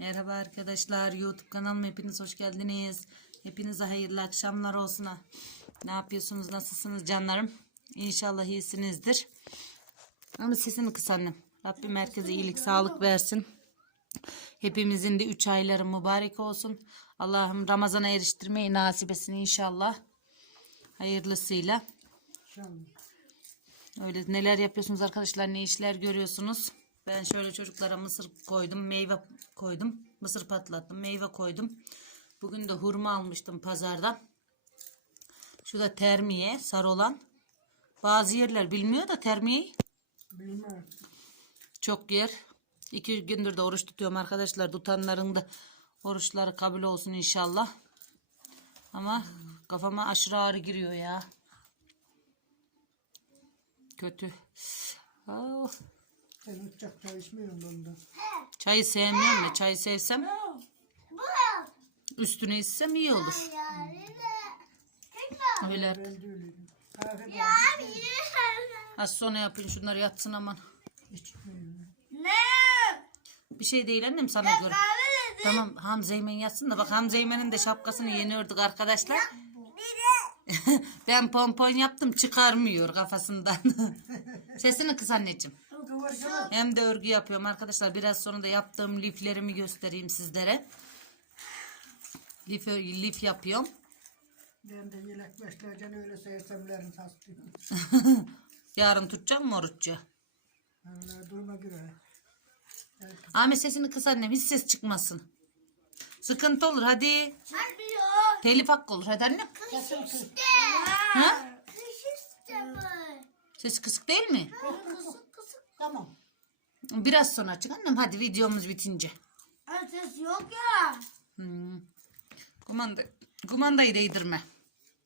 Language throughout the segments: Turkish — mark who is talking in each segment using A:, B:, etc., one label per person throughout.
A: Merhaba arkadaşlar. YouTube kanalıma hepiniz hoş geldiniz. Hepinize hayırlı akşamlar olsun. ha. Ne yapıyorsunuz? Nasılsınız canlarım? İnşallah iyisinizdir. Ama sesini kıs annem. Rabbim herkese iyilik, sağlık versin. Hepimizin de üç ayları mübarek olsun. Allah'ım Ramazan'a eriştirmeyi nasip etsin inşallah. Hayırlısıyla. Öyle neler yapıyorsunuz arkadaşlar? Ne işler görüyorsunuz? Ben şöyle çocuklara mısır koydum, meyve koydum. Mısır patlattım, meyve koydum. Bugün de hurma almıştım pazardan. Şu da termiye, sarı olan. Bazı yerler bilmiyor da termiyeyi.
B: Bilmem.
A: Çok yer. İki gündür de oruç tutuyorum arkadaşlar. Tutanların da oruçları kabul olsun inşallah. Ama kafama aşırı ağrı giriyor ya. Kötü. Ah,
B: Ben uçak çay içmiyorum ondan.
A: Çayı sevmiyorum da çayı sevsem üstüne içsem iyi olur. Öyle.
B: Ben de öyleyim. Kahve de
A: Az sonra yapın şunları yatsın aman.
B: içmiyorum.
A: Bir şey değil annem sana göre. Tamam Hamzeymen yatsın da bak Hamzeymen'in de şapkasını yeni ördük arkadaşlar. ben pompon yaptım çıkarmıyor kafasından. Sesini kıs anneciğim. Hem de örgü yapıyorum arkadaşlar. Biraz sonra da yaptığım liflerimi göstereyim sizlere. Lif, lif yapıyorum.
B: Ben de yelek beslerken öyle sersemlerin tasdığım.
A: Yarın tutacağım mı oruçça?
B: Allah duruma göre.
A: Ahmet sesini kıs annem hiç ses çıkmasın. Sıkıntı olur hadi. Telif hakkı olur hadi annem.
B: Kesin kız.
A: Ha? Ses kısık değil mi?
B: Tamam.
A: Biraz sonra açık annem hadi videomuz bitince.
C: Ses yok ya.
A: Hmm. Kumanda, kumandayı değdirme.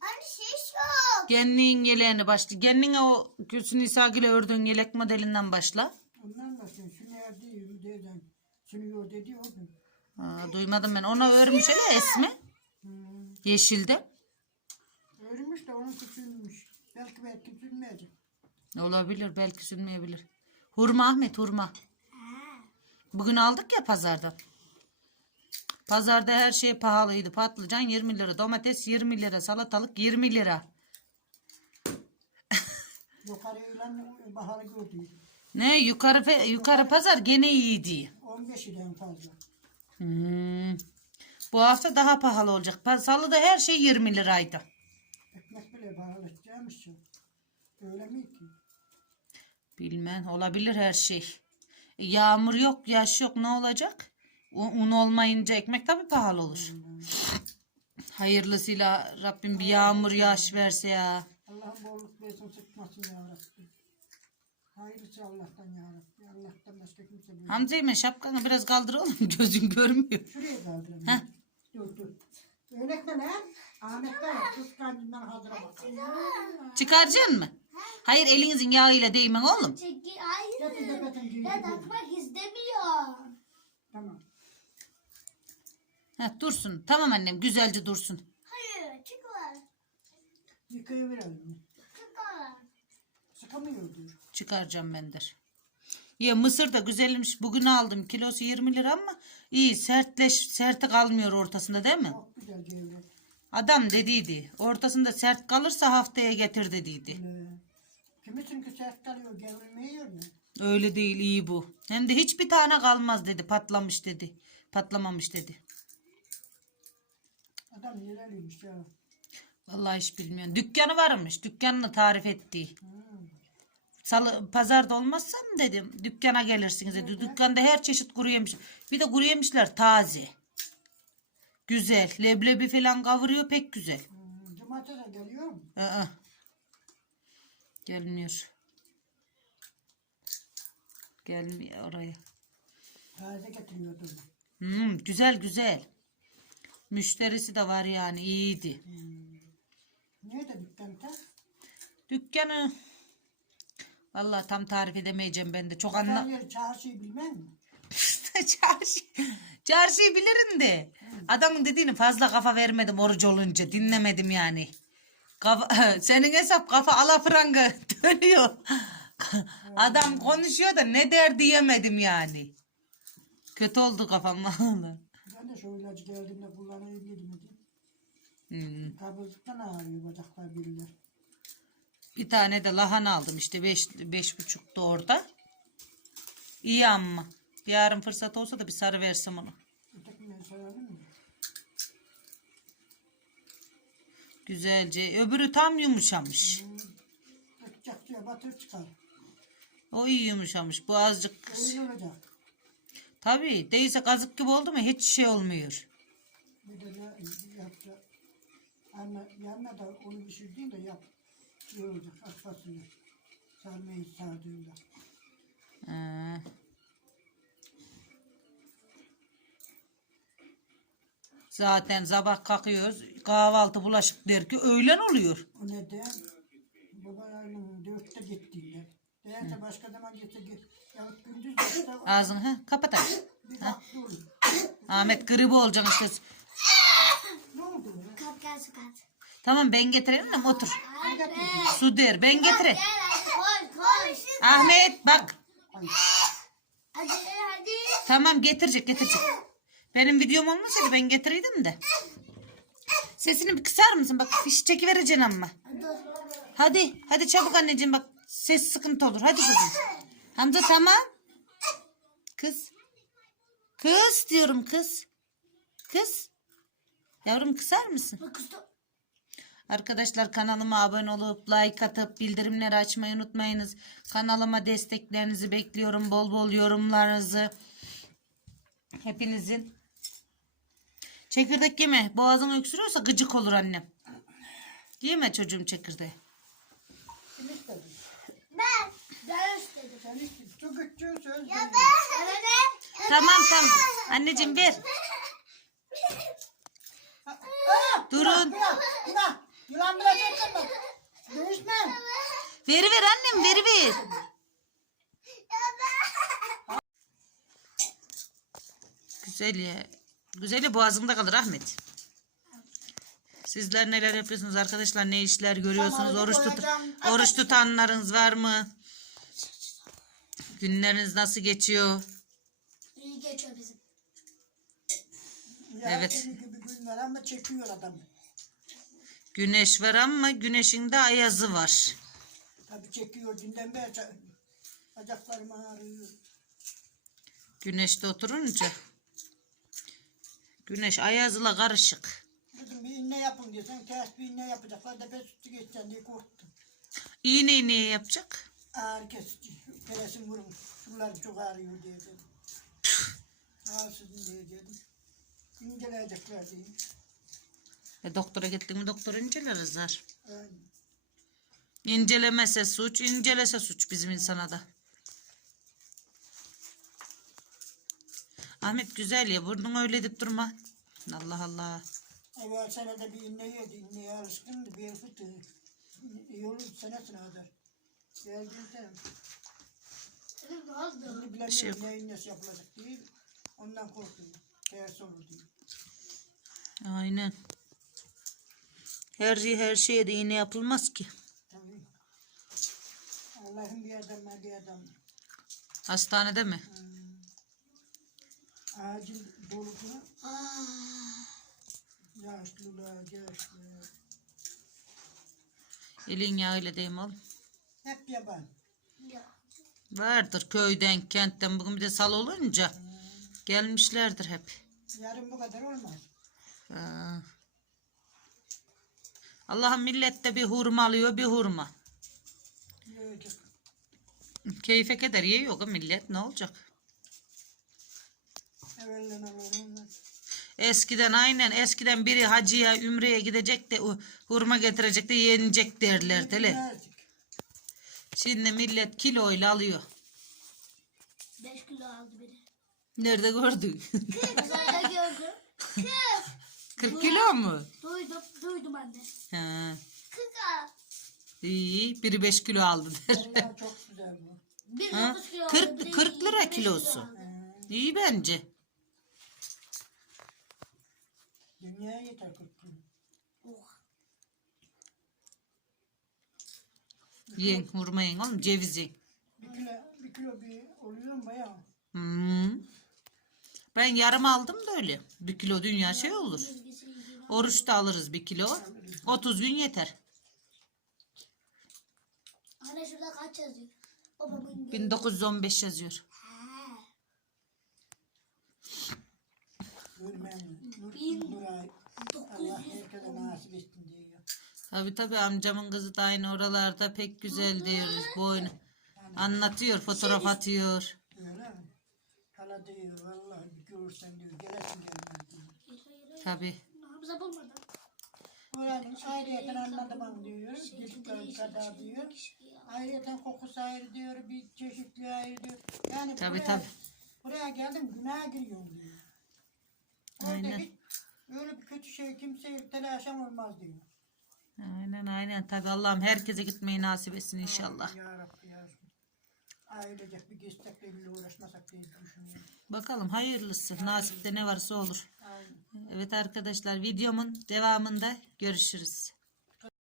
C: Anne ses yok.
A: Genliğin yeleğini başla. Genliğine o Gülsün İsagil'e ördüğün yelek modelinden başla.
B: Ondan da sen şunu değil dedim. Şunu yor dedi o gün.
A: Aa, duymadım ben. Ona örmüş hele Esmi.
B: Hmm.
A: Yeşilde.
B: Ölmüş de onun küçülmüş. Belki belki sürmeyecek.
A: Olabilir belki sünmeyebilir. Hurma Ahmet hurma. Bugün aldık ya pazardan. Pazarda her şey pahalıydı. Patlıcan 20 lira, domates 20 lira, salatalık 20 lira.
B: Yukarı ilan baharı.
A: Ne yukarı fe- yukarı pazar gene iyiydi.
B: 15'den fazla.
A: Hmm. Bu hafta daha pahalı olacak. Salıda her şey 20 liraydı.
B: Ekmek bile pahalaşacakmış ya. Öyle mi ki?
A: Bilmem olabilir her şey. E, Yağmur yok, yaş yok ne olacak? Un olmayınca ekmek tabii pahalı olur. Hayırlısıyla Rabbim bir yağmur yağış verse ya.
B: Allah'ın bolluk versin sıkmasın ya Rabbi. Hayırlısı Allah'tan ya Rabbi. Allah'tan başka kimse bilmiyor.
A: Hamza şapkanı biraz kaldır oğlum gözün görmüyor.
B: Şuraya kaldırın.
A: Heh.
B: Dur dur. Örnek ne lan? Ahmet Bey kıskancından hazıra bak.
A: Çıkaracaksın mı? Hayır elinizin yağıyla değmen oğlum.
C: Çekil
B: Getir
C: hayır.
B: de betin gibi.
C: Ya takmak istemiyor.
B: Tamam.
A: Heh, dursun. Tamam annem güzelce dursun.
C: Hayır çıkar.
B: Yıkayıverelim.
C: Çıkar.
B: Sıkamıyor diyor.
A: Çıkaracağım ben der. Ya mısır da güzelmiş. Bugün aldım. Kilosu 20 lira ama iyi sertleş serti kalmıyor ortasında değil mi?
B: Çok güzel cevret.
A: Adam dediydi. Ortasında sert kalırsa haftaya getir dediydi.
B: Öyle. Kimisinin ki sert kalıyor gevrilmiyor mu?
A: Öyle değil iyi bu. Hem de hiçbir tane kalmaz dedi. Patlamış dedi. Patlamamış dedi.
B: Adam nereliymiş ya.
A: Vallahi hiç bilmiyorum. Dükkanı varmış. Dükkanını tarif etti.
B: Hmm.
A: Salı, pazarda olmazsam dedim. Dükkana gelirsiniz dedi. Dükkanda her çeşit kuru yemiş. Bir de kuru yemişler taze. Güzel. Leblebi falan kavuruyor pek güzel.
B: Hmm. Cumartesi geliyor mu?
A: Aa. Gelmiyor. Gelmiyor oraya.
B: Taze getiriyordu.
A: Hmm, güzel güzel. Müşterisi de var yani iyiydi.
B: Nerede dükkanda?
A: Dükkanı Vallahi tam tarif edemeyeceğim ben de. Çok anla
B: çarşıyı bilmem mi?
A: Çarşı, çarşıyı bilirim de. Adamın dediğini fazla kafa vermedim oruç olunca. Dinlemedim yani. Kafa, senin hesap kafa alafranga dönüyor. Adam konuşuyor da ne der diyemedim yani. Kötü oldu kafam.
B: Ben de şu ilacı geldiğinde kullanayım dedim. dedim.
A: Hmm.
B: Kabızlıktan ağrıyor bacaklar birler.
A: Bir tane de lahana aldım işte beş, beş buçukta orada. İyi ama. Yarın fırsat olsa da bir sarı versem onu. Güzelce. Öbürü tam yumuşamış.
B: Batır çıkar.
A: O iyi yumuşamış. Bu azıcık.
B: Öyle olacak.
A: Tabii değilse kazık gibi oldu mu hiç şey olmuyor.
B: Bir de ne yapacak? Anne, yanına da onu pişirdiğin de yap. Şey olacak. Sarmayı sardığında.
A: Ee, Zaten sabah kalkıyoruz. Kahvaltı bulaşık der ki öğlen oluyor.
B: O neden? Babaannemin dörtte gittiğinde. Değerse başka zaman gitse git. Yahut gündüz gitse
A: Ağzını ha kapat
B: bir olur.
A: Ahmet gribi olacak işte.
B: Ne oldu?
C: Kat gel su kat.
A: Tamam ben getirelim de otur. Su der ben getireyim.
C: Koş.
A: Ahmet bak.
B: Ay,
C: Hadi hadi.
A: Tamam getirecek getirecek. Benim videom olmasaydı ben getireydim de. Sesini bir kısar mısın? Bak fiş çekivereceksin ama. Hadi hadi çabuk anneciğim bak ses sıkıntı olur. Hadi kızım. Hamza tamam. Kız. Kız diyorum kız. Kız. Yavrum kısar mısın?
C: Usta.
A: Arkadaşlar kanalıma abone olup like atıp bildirimleri açmayı unutmayınız. Kanalıma desteklerinizi bekliyorum. Bol bol yorumlarınızı. Hepinizin. Çekirdek yeme. Boğazın öksürüyorsa gıcık olur annem. Yeme çocuğum çekirdeği.
C: Ben. Ben istedim.
B: Sen istedin. Çok küçüğün söz
C: Ya
B: veriyor.
C: ben. Evet.
A: Tamam tamam. Anneciğim ver. Durun.
B: Günah, günah. Yılan bile çektin bak. Dövüşmem.
A: Veri ver annem veri ver. Güzel ya. Güzel ya boğazımda kalır Ahmet. Sizler neler yapıyorsunuz arkadaşlar? Ne işler görüyorsunuz? Oruç, tut oruç tutanlarınız var mı? Günleriniz nasıl geçiyor?
C: İyi geçiyor bizim.
A: Evet.
B: Gibi günler ama çekiyor adam.
A: Güneş var ama güneşin de ayazı var.
B: Tabii çekiyor. Dünden beri bacaklarım ağrıyor.
A: Güneşte oturunca. Güneş ayazla karışık.
B: Dedim bir iğne yapın diyorsan ters bir iğne yapacaklar da ben sütü geçeceğim diye korktum.
A: İğneyi niye yapacak?
B: Ağrı kesici. Peresin vurun. Şuralar çok ağrıyor diye dedim. Ağrısızın diye dedim. İnceleyecekler diye.
A: E, doktora gittin mi doktor inceleriz zar.
B: Aynen.
A: İncelemese suç, incelese suç bizim insana da. Ahmet güzel ya burnun öyle deyip durma. Allah Allah.
B: Evvel senede bir iğne yedi. İğneye alışkındı. Bir fıtı. İyi olur senesine kadar. Geldiğinde? Şimdi bilemiyorum
A: şey yok.
B: ne iğnesi yapılacak değil. Ondan. Ters olur diye.
A: Aynen. Her şey her şeye de iğne yapılmaz ki.
B: Tabii. Allah'ın bir adam bir adam.
A: Hastanede mi?
B: Acil dolgu,
C: Ah.
B: yaşlılar, yaşlı.
A: Elin yağıyla değil mi oğlum?
B: Hep yaban.
C: Ya.
A: Vardır köyden, kentten. Bugün bir de sal olunca gelmişlerdir hep.
B: Yarın bu kadar olmaz.
A: Ha. Allah'ım millette bir hurma alıyor, bir hurma.
B: Yiyecek.
A: Keyfe keder yiyor millet ne olacak?
B: Evvelden olur olmaz.
A: Eskiden aynen eskiden biri hacıya ümreye gidecek de hurma getirecek de yenecek derler.
B: Yemezdik.
A: Şimdi millet kiloyla alıyor.
C: 5 kilo aldı biri.
A: Nerede gördün?
C: Uzayda gördüm. Kız.
A: 40 kilo mu?
C: Duydum, duydum anne.
A: Ha.
C: Kız
A: İyi biri 5 kilo aldı der.
B: Vallahi çok güzel bu.
C: Bir
A: Ha?
C: 9 kilo
A: 40
C: aldı, biri
A: 40 lira
C: 25 kilo
A: kilosu.
C: aldı.
A: İyi bence.
B: Dünyaya yeter 40 kilo.
C: Oh.
A: Yiyin hurma yiyin oğlum ceviz yiyin.
B: Bir kilo, bir kilo bir oluyor mu bayağı?
A: Hmm. Ben yarım aldım da öyle. Bir kilo dünya şey olur. Oruçta alırız bir kilo. 30 gün yeter.
C: Anne şurada kaç yazıyor? Babamın gö-
A: 1915 yazıyor. Tabi tabi amcamın kızı da aynı oralarda pek güzel diyoruz. Boynu. Anlatıyor, fotoğraf atıyor.
B: Öyle mi? Hala diyor vallahi görürsen diyor gelesin gelmez diyor.
A: Tabi.
C: Hamza bulmadı.
B: Oranın ayrıyeten anladım diyor. Gidikleri kadar diyor. Ayrıyeten kokusu ayrı diyor. Bir çeşitli ayrı diyor. Yani
A: Tabii,
B: buraya,
A: tabii.
B: buraya geldim günaha giriyorum diyor. Orada
A: Aynen.
B: öyle bir kötü şey kimseye telaşam olmaz diyor.
A: Aynen aynen. Tabi Allah'ım herkese gitmeyi nasip etsin inşallah.
B: Ya Rabbi ya Rabbi. Ailecek bir geçsek bile uğraşmasak diye düşünüyorum.
A: Bakalım hayırlısı. Nasipte ne varsa olur.
B: Aynen.
A: Evet arkadaşlar videomun devamında görüşürüz.